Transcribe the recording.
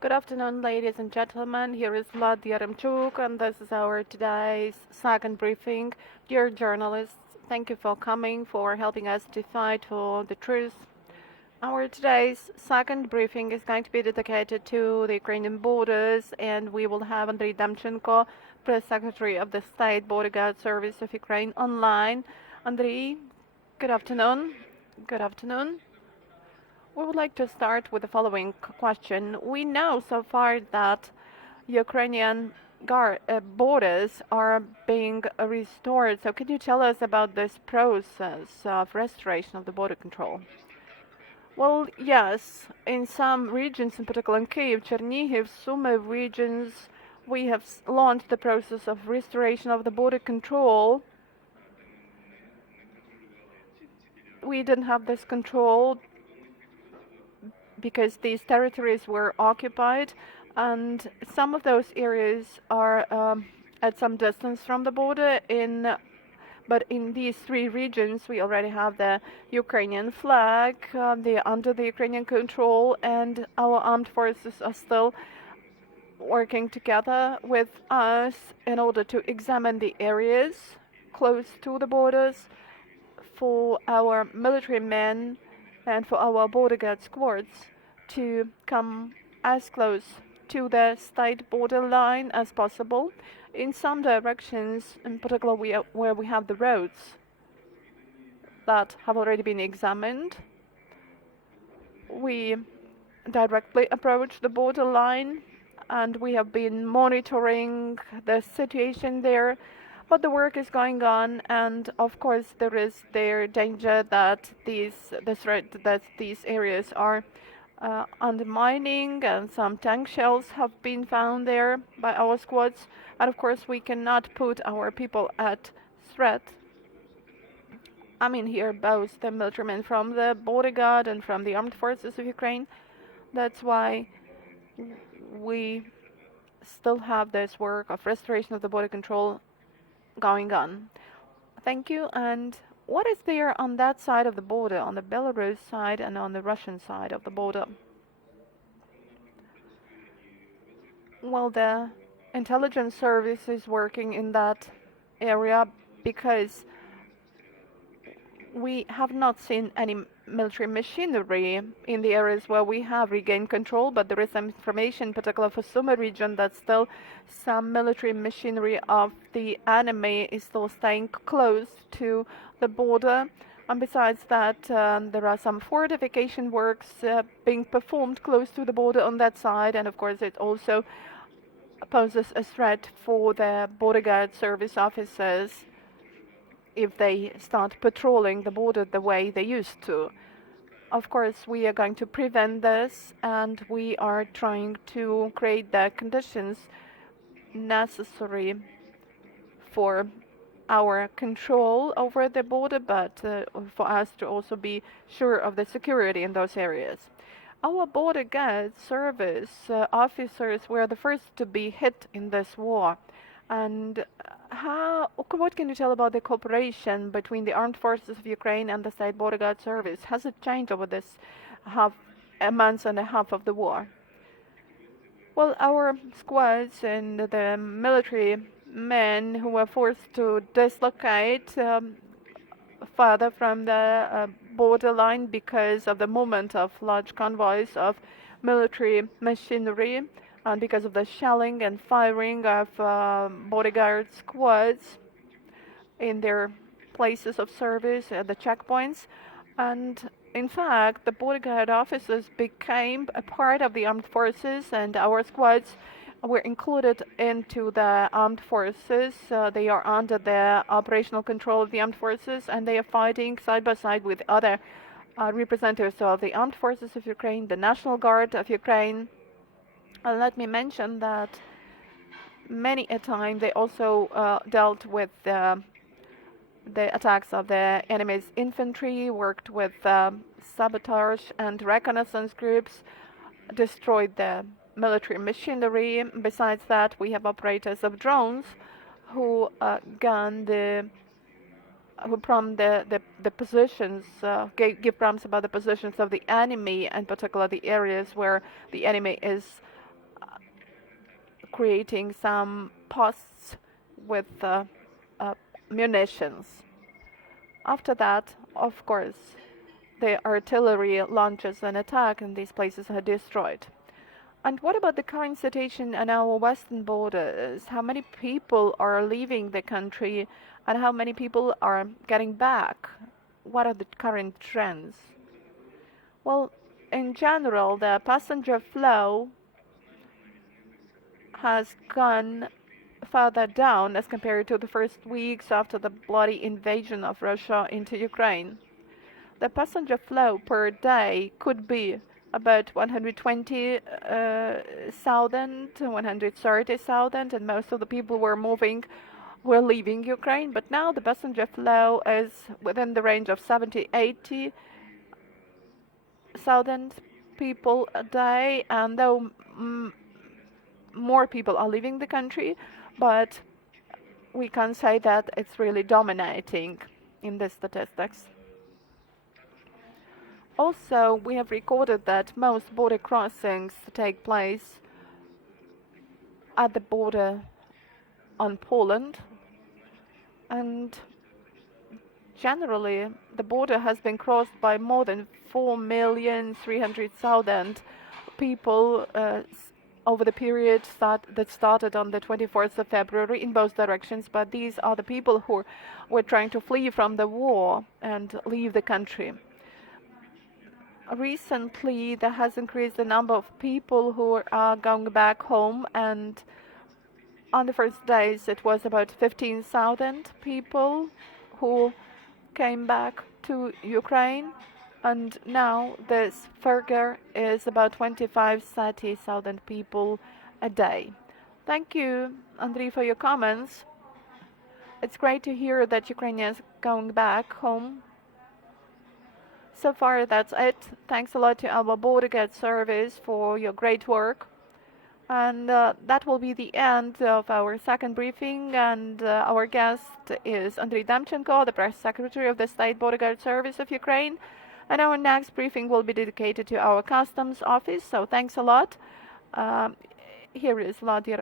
Good afternoon, ladies and gentlemen. Here is Demchenko, and this is our today's second briefing. Dear journalists, thank you for coming, for helping us to fight for the truth. Our today's second briefing is going to be dedicated to the Ukrainian borders, and we will have Andriy Demchenko, Press Secretary of the State Border Guard Service of Ukraine, online. Andriy, good afternoon. Good afternoon. We would like to start with the following question. We know so far that Ukrainian borders are being restored. So can you tell us about this process of restoration of the border control? Well, yes, in some regions, in particular in Kyiv, Chernihiv, Sumy regions, we have launched the process of restoration of the border control. We didn't have this control because these territories were occupied, and some of those areas are at some distance from the border. But in these three regions, we already have the Ukrainian flag. They are under the Ukrainian control, and our armed forces are still working together with us in order to examine the areas close to the borders for our military men and for our border guard squads to come as close to the state borderline as possible. In some directions, in particular where we have the roads that have already been examined, we directly approach the borderline, and we have been monitoring the situation there. But the work is going on, and of course there is the danger that the threat that these areas are undermining, and some tank shells have been found there by our squads. And of course we cannot put our people at threat. I mean here both the military men from the border guard and from the armed forces of Ukraine. That's why we still have this work of restoration of the border control going on. Thank you. And what is there on that side of the border, on the Belarus side and on the Russian side of the border? Well, the intelligence service is working in that area because we have not seen any military machinery in the areas where we have regained control, but there is some information, particularly for Sumy region, that still some military machinery of the enemy is still staying close to the border. And besides that, there are some fortification works being performed close to the border on that side, and of course it also poses a threat for the border guard service officers if they start patrolling the border the way they used to. Of course, we are going to prevent this, and we are trying to create the conditions necessary for our control over the border, but for us to also be sure of the security in those areas. Our border guard service officers were the first to be hit in this war. And what can you tell about the cooperation between the armed forces of Ukraine and the State Border Guard Service? Has it changed over this a month and a half of the war? Well, our squads and the military men who were forced to dislocate further from the borderline because of the movement of large convoys of military machinery, and because of the shelling and firing of border guard squads in their places of service at the checkpoints. And in fact, the border guard officers became a part of the armed forces, and our squads were included into the armed forces. They are under the operational control of the armed forces, and they are fighting side by side with other representatives of the armed forces of Ukraine, the National Guard of Ukraine. Let me mention that many a time they also dealt with the attacks of the enemy's infantry, worked with sabotage and reconnaissance groups, destroyed the military machinery. Besides that, we have operators of drones who prompt the positions, give prompts about the positions of the enemy, and particularly the areas where the enemy is creating some posts with munitions. After that, of course, the artillery launches an attack and these places are destroyed. And what about the current situation on our western borders? How many people are leaving the country and how many people are getting back? What are the current trends? Well, in general, the passenger flow has gone further down as compared to the first weeks after the bloody invasion of Russia into Ukraine. The passenger flow per day could be about 120,000, 130,000, and most of the people were leaving Ukraine. But now the passenger flow is within the range of 70, 80,000 people a day, and though more people are leaving the country, but we can say that it's really dominating in the statistics. Also, we have recorded that most border crossings take place at the border on Poland, and generally the border has been crossed by more than 4,300,000 people over the period that started on the 24th of February in both directions, but these are the people who were trying to flee from the war and leave the country. Recently, there has increased the number of people who are going back home, and on the first days it was about 15,000 people who came back to Ukraine, and now this figure is about 25,000-30,000 people a day. Thank you, Andriy, for your comments. It's great to hear that Ukrainians are going back home. So far, that's it. Thanks a lot to our border guard service for your great work. And that will be the end of our second briefing. And our guest is Andriy Demchenko, the press secretary of the State Border Guard Service of Ukraine. And our next briefing will be dedicated to our customs office. So thanks a lot. Here is Vladimir